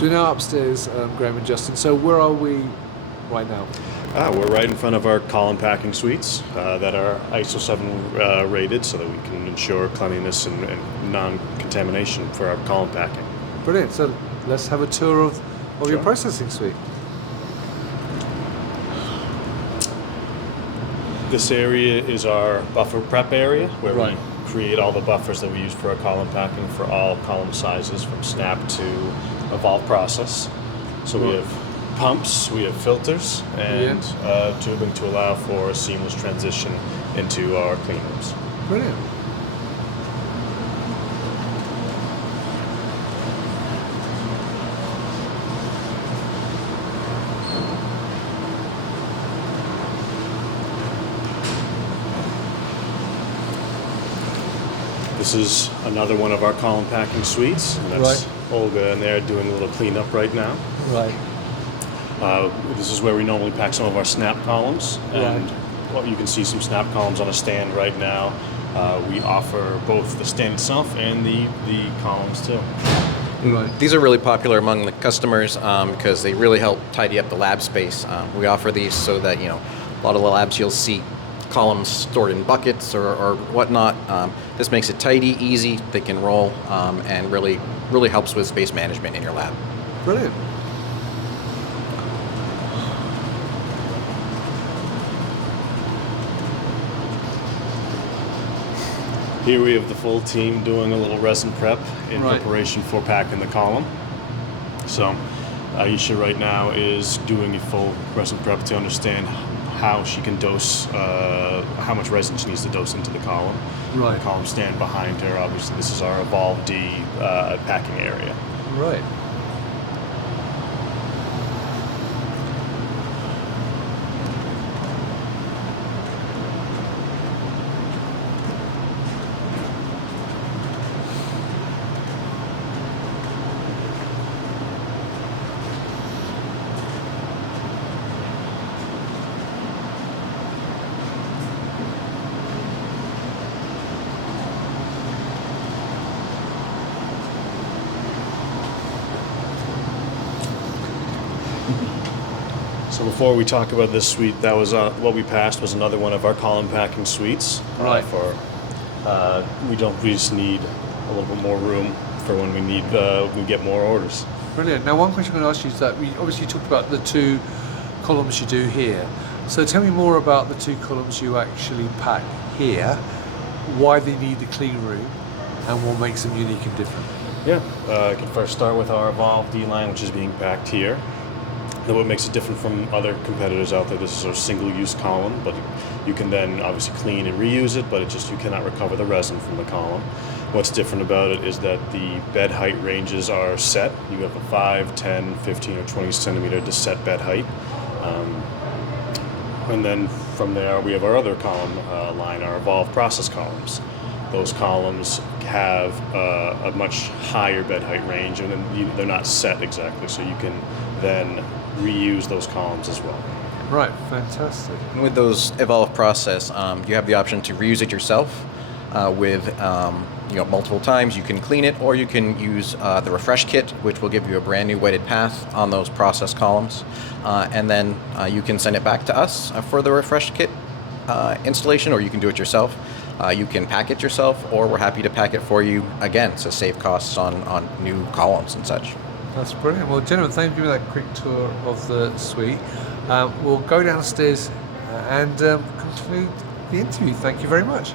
So we're now upstairs, Graham and Justin. So where are we right now? We're right in front of our column packing suites that are ISO 7 rated, so that we can ensure cleanliness and non-contamination for our column packing. Brilliant. So let's have a tour of your processing suite. This area is our buffer prep area, where Right. we create all the buffers that we use for our column packing for all column sizes, from snap to evolve process. So we have pumps, we have filters, and tubing to allow for a seamless transition into our clean rooms. Brilliant. This is another one of our column packing suites, and that's Olga in there doing a little cleanup right now. Right. This is where we normally pack some of our snap columns, and you can see some snap columns on a stand right now. We offer both the stand itself and the columns too. Right. These are really popular among the customers because they really help tidy up the lab space. We offer these so that, a lot of the labs you'll see columns stored in buckets or whatnot. This makes it tidy, easy, they can roll, and really helps with space management in your lab. Brilliant. Here we have the full team doing a little resin prep in preparation for packing the column. So Aisha right now is doing a full resin prep to understand how she can dose, how much resin she needs to dose into the column. Right. The column stand behind her, obviously this is our Evolve D packing area. Right. So before we talk about this suite, that was what we passed was another one of our column packing suites. Right. We just need a little bit more room for when we get more orders. Brilliant. Now, one question I'm going to ask you is that we obviously talked about the two columns you do here. So tell me more about the two columns you actually pack here, why they need the clean room, and what makes them unique and different. Yeah, I can first start with our Evolve D line, which is being packed here. Now, what makes it different from other competitors out there, this is our single-use column, but you can then obviously clean and reuse it, but you cannot recover the resin from the column. What's different about it is that the bed height ranges are set. You have a 5, 10, 15, or 20 centimeter to set bed height. And then from there, we have our other column line, our Evolve process columns. Those columns have a much higher bed height range, and then they're not set exactly, so you can then reuse those columns as well. Right, fantastic. And with those Evolve process, you have the option to reuse it yourself with multiple times. You can clean it, or you can use the refresh kit, which will give you a brand new wetted path on those process columns, and then you can send it back to us for the refresh kit installation, or you can do it yourself. You can pack it yourself, or we're happy to pack it for you again to save costs on new columns and such. That's brilliant. Well, gentlemen, thank you for that quick tour of the suite. We'll go downstairs and conclude the interview. Thank you very much.